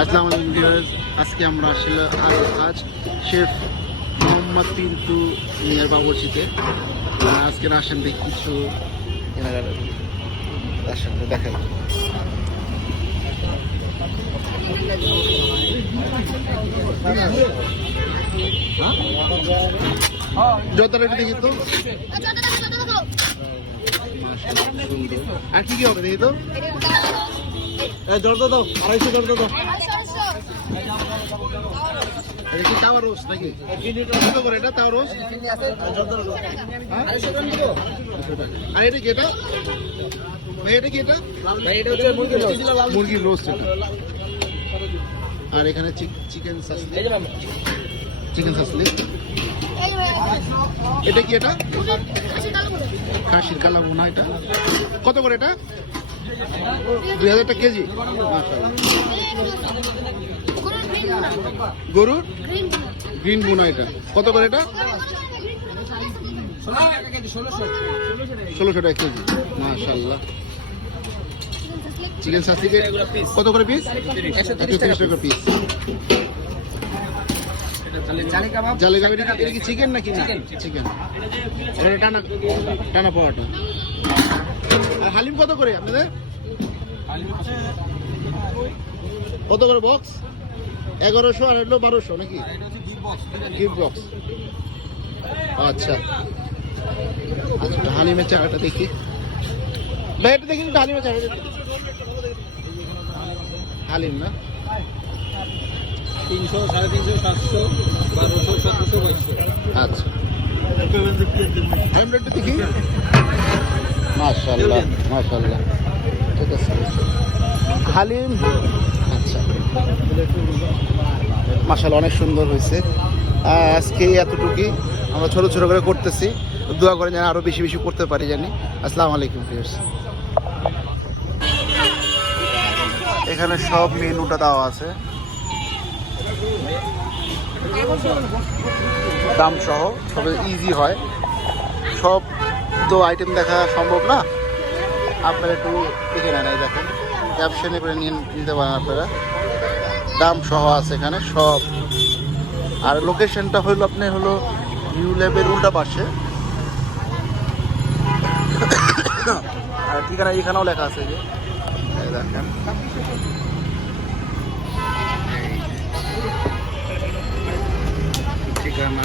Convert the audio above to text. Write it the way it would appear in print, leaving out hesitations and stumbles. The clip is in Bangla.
আসসালামু আলাইকুম ভিউয়ার্স, আজকে আমরা আসলে আজ শেফ মোহাম্মদ পিন্টু মিয়ার বাবুর্চিতে। আজকে আসেন দেখি কিছু আসেন দেখাই। জর্দাটা একটু দেখি তো, আর কি কি হবে দেখি তো। জর্দা দাও, 250 জর্দা দাও। এটা কি তাওয়া রোস্ট নাকি? কত করে এটা তাওয়া রোস্ট? আর এটা কি? এটা ভাই এটা কি? এটা মুরগির রোস্ট এটা। আর এখানে চিকেন সাসলি, এটা কি? এটা খাসির কালা বোনা। এটা কত করে? এটা 2000 টাকা কেজি। গরুর গ্রিন বোনা, এটা কত করে? এটা 1600 টাকা কেজি। মাশাআল্লাহ। চিকেন সাসলি কত করে পিস? 130 টাকা পিস। জালে কাবাব, এটা কি চিকেন নাকি? চিকেন। এটা টানা পাওয়াটা। আর হালিম কত করে আপনাদের? কত করে বক্স? 1100 আর হলো 1200 নাকি? Gift box. আচ্ছা আচ্ছা, হালিমের চাকাটা দেখি ভাই, এটা দেখি হালিমের চাকাটা। হালিম না 300, 350, 700, 1200, 1700, 2200। আচ্ছা, হালিমটা দেখি। মাশাআল্লাহ মাশাআল্লাহ, ঠিক আছে হালিম। আচ্ছা মাশাআল্লাহ, অনেক সুন্দর হয়েছে। আজকে এতটুকুই, আমরা ছোট ছোট করে করতেছি। দোয়া করে যেন আরো বেশি বেশি করতে পারি জানি। আসসালামু আলাইকুম ভিউয়ার্স। এখানে সব মেনুটা দেওয়া আছে, দাম সহ, সব ইজি হয়। সব তো আইটেম দেখা সম্ভব না, আপনারা একটু দেখে নেন। এই দেখেন, ক্যাপশনে করে নিতে পারেন আপনারা। দাম সহ আছে এখানে সব। আর লোকেশনটা হলো আপনার হলো নিউ ল্যাবের উল্টা পাশে। আর ঠিকানা এখানেও লেখা আছে, যে দেখেন ঠিকানা।